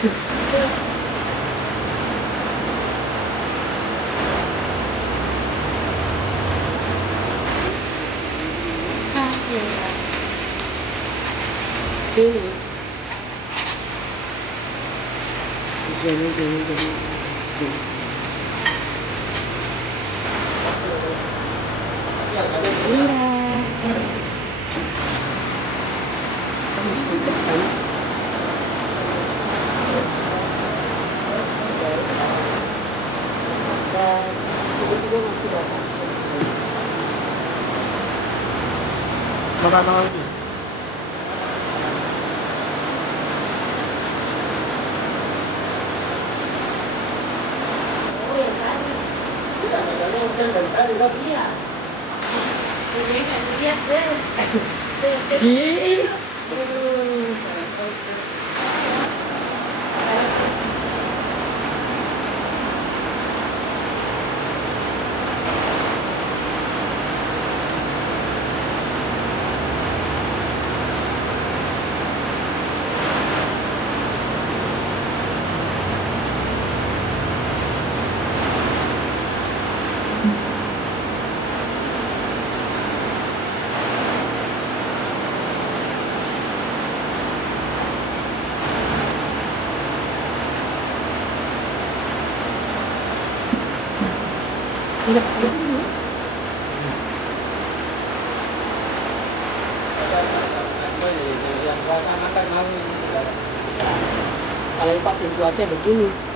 Sini. Jangan. Dan tiba-tiba masih datang. Bapak mau lagi? Oh ya kan? Tidak ada yang dari tadi kok iya. Jadi kan lihat deh. Tidak. Yang saya tanamkan mau ini tidak. Kalau pakai cuaca begini.